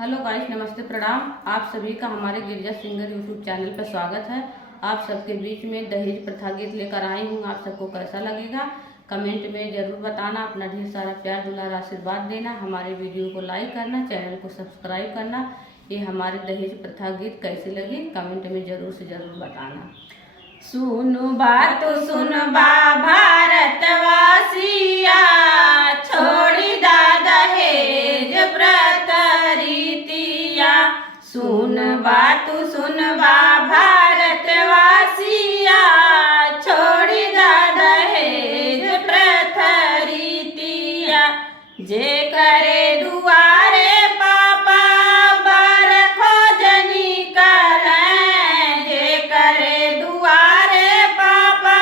Hello guys, नमस्ते, प्रणाम। आप सभी का हमारे गिरिजा सिंगर यूट्यूब चैनल पर स्वागत है। आप सबके बीच में दहेज प्रथा गीत लेकर आई हूँ। आप सबको कैसा लगेगा कमेंट में जरूर बताना। अपना ढेर सारा प्यार दुलार आशीर्वाद देना। हमारे वीडियो को लाइक करना, चैनल को सब्सक्राइब करना। ये हमारे दहेज प्रथा गीत कैसे लगे कमेंट में जरूर से जरूर बताना। सुनु बात सुन बा भारतवासिया, छोड़ी दा दहेज प्रथा रीतिया। सुन बात सुन बा भारतवासिया, छोड़ी दा दहेज प्रथा रीतिया। जे करे दुआरे पापा बर खोजनी करें, जे करे दुआरे पापा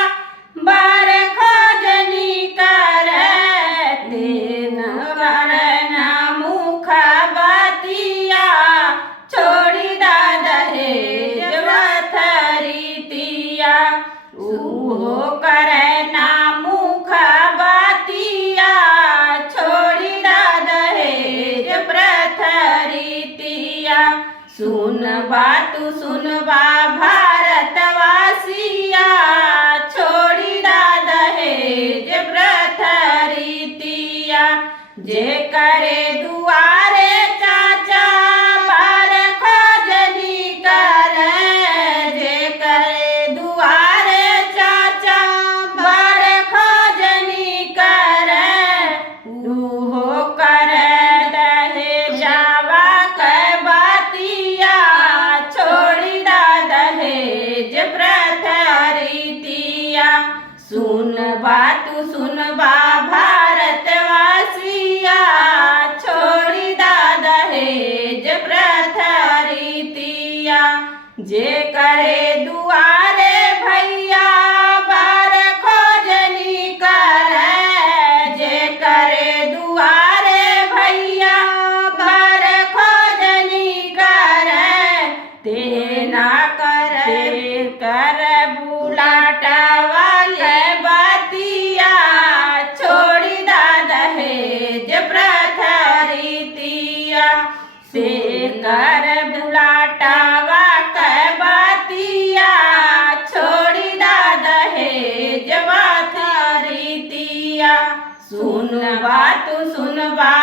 बर खोजनी करें। तेन करना मुख बतिया, छोड़ी दा दहेज प्रथा रीतिया। उहो करना मुख बतिया, छोड़ी दा दहेज प्रथा रीतिया। सुन बात सुन बा भारतवासिया, छोड़ी दा दहेज प्रथा रीतिया। जे करे दुआरे चाचा बर खोजनी करें, जे करे दुआरे चाचा बर खोजनी करें। उहो करे दहेजावा के बतिया, छोड़ी दा दहेज प्रथा रीतिया। सुन बात सुन बा भारतवासिया, छोड़ी दा दहेज प्रथा रीतिया। जे करे दुआरे भैया बर खोजनी करें, जे करे दुआरे भैया बर खोजनी करें। तेना करे कर बुलाटवा के बतिया, छोड़ी दा दहेज प्रथा रीतिया। से कर बुलाटवा के बतिया, छोड़ी दा दहेज प्रथा रीतिया। सुन बात सुन बा